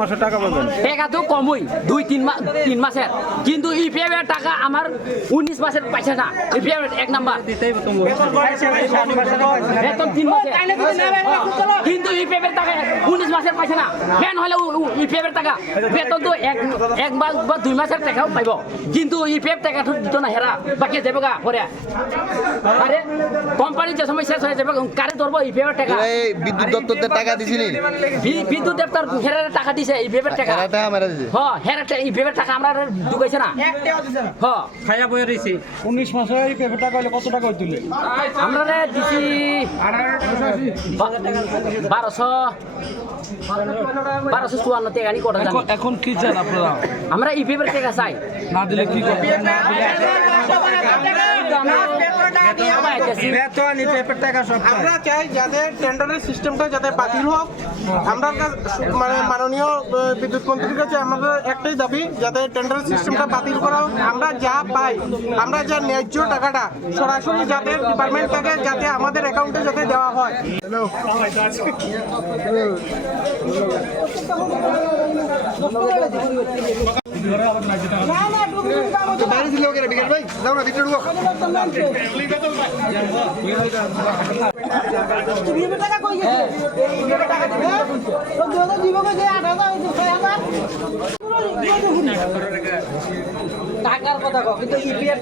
মাসে টাকা পাবেন? টাকা তো কমই 2-3 মাসের, কিন্তু ইপিএফ এর টাকা আমার 19 মাসের পাইছে না। ইপিএফ এক নাম্বার বেতন 3 মাসে, কিন্তু ইপিএফ এর টাকা 19 মাসের পাইছে না। কেন হলে ইপিএফ এর টাকা বেতন তো এক মাস বা 2 মাসের টাকাও পাইব, কিন্তু ইপিএফ টাকা দিত না, হেরা বাকি যাবে গা পরে। আরে কোম্পানি যে সময় শেষ হয়ে যাবে কারে ধরবো ইপিএফ এর টাকা? বিদ্যুৎ দপ্তর টাকা দিছিনি, বিদ্যুৎ দপ্তর হেরা টাকা দিছে, ইপিএফ এর টাকা হ্যাঁ হেরা ইপিএফ এর টাকা আমরা ঢুকাইছে না। হ্যাঁ খাইয়া বয়ে রইছি 19 মাসে ইপিএফ টাকা হলে কত টাকা হইতুলে? আমরা দিছি 1254 টাকা নি কোটা জানি। এখন কি চান আপনারা? আমরা ইপিএফ এর টাকা চাই, না দিলে কি করবেন? আমরা চাই যাতে টেন্ডারের সিস্টেমটা যাতে বাতিল হোক। আমরা মানে মাননীয় বিদ্যুৎ মন্ত্রীর কাছে আমাদের একটাই দাবি, যাতে টেন্ডারের সিস্টেমটা বাতিল করা হোক। আমরা যা পাই, আমরা যা ন্যায্য টাকাটা সরাসরি যাতে ডিপার্টমেন্ট থেকে যাতে আমাদের অ্যাকাউন্টে যাতে দেওয়া হয়। টাকার কথা কিন্তু ইপিএফ